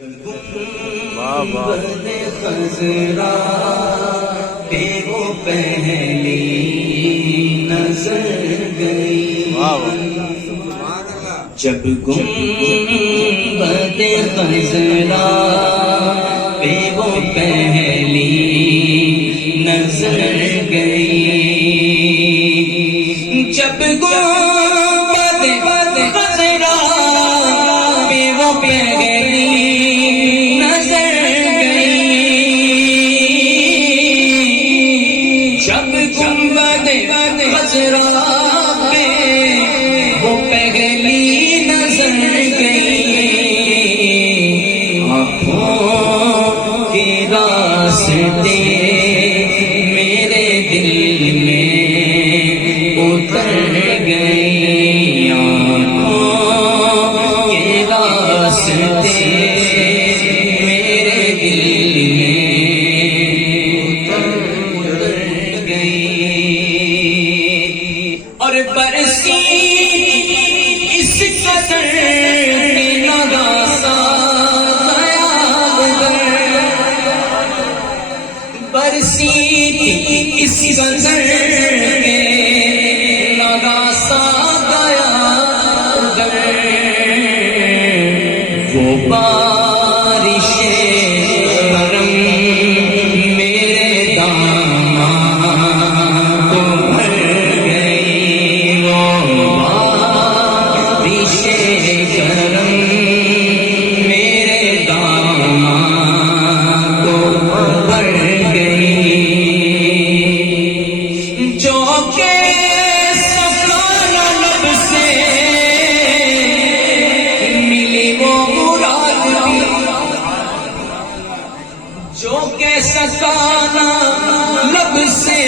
گنبد خضرا پہ وہ پہلی نظر گئی، جب گنبد خضرا پہ وہ پہلی نظر گئی، جب گنبد خضرا پہ وہ پہلی نظر گئی، جب گنبد خضرا پہ وہ پہلی نظر گئی، آنکھوں کے راستے میرے دل میں اتر گئی، آنکھوں کے راستے میرے دل میں اتر گئی، اور برسی اس قدر کہ نگاسا گیا ادھر، برسی اس قدر کہ نگاسا گیا ادھر، وہ بارش کرم میرے داماد کو بھر گئی، وہ بارش کرم میرے داماد کو بھر گئی، جو کہ سکانہ لب سے ملی وہ مراد بھی، جو کہ سکانہ لب سے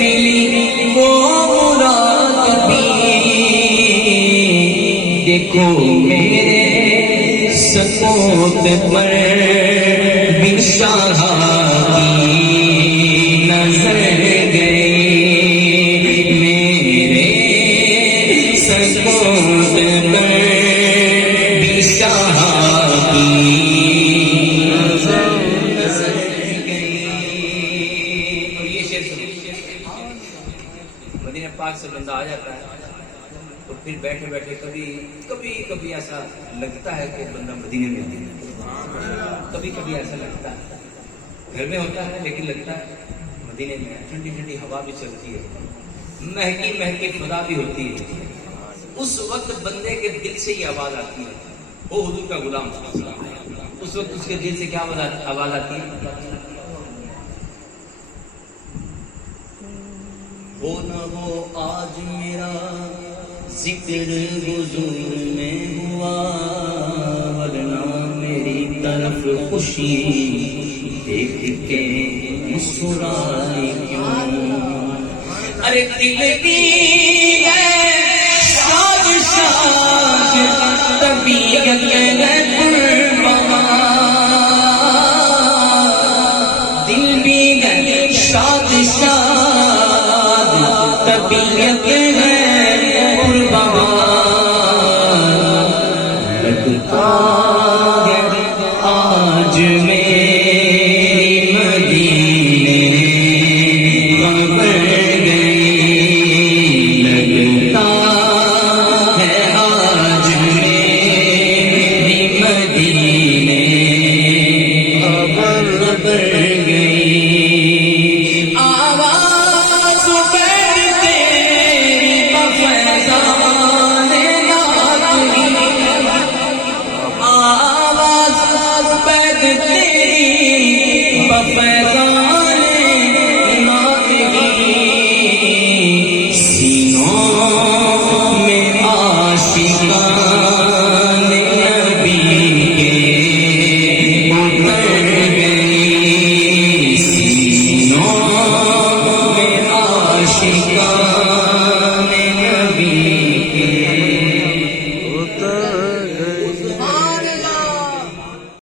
ملی وہ مراد بھی، دیکھو میرے سکوت پر بھی شاہ کی نظر گئی، میرے سکوت پر بھی شاہ کی نظر گئی۔ اور یہ شعر مدینہ پاک سے بندہ آ جاتا ہے اور پھر بیٹھے بیٹھے کبھی ایسا لگتا ہے کہ بندہ مدینے میں ہے، کبھی ایسا لگتا ہے گھر میں ہوتا ہے لیکن لگتا ہے مدینے میں، ٹھنڈی ٹھنڈی ہوا بھی چلتی ہے، مہکی مہکی فضا بھی ہوتی ہے، اس وقت بندے کے دل سے یہ آواز آتی ہے، وہ حضور کا غلام، اس وقت اس کے دل سے کیا آواز آتی ہے؟ ہو نہ ہو آج میرا ذکر حضور میں ہوا، ورنہ میری طرف خوشی دیکھ کے مسکرائی کیوں، ارے دل بھی ہے شاد شاد طبیعت ہے قربان، دل بھی ہے شاد شاد طبیعت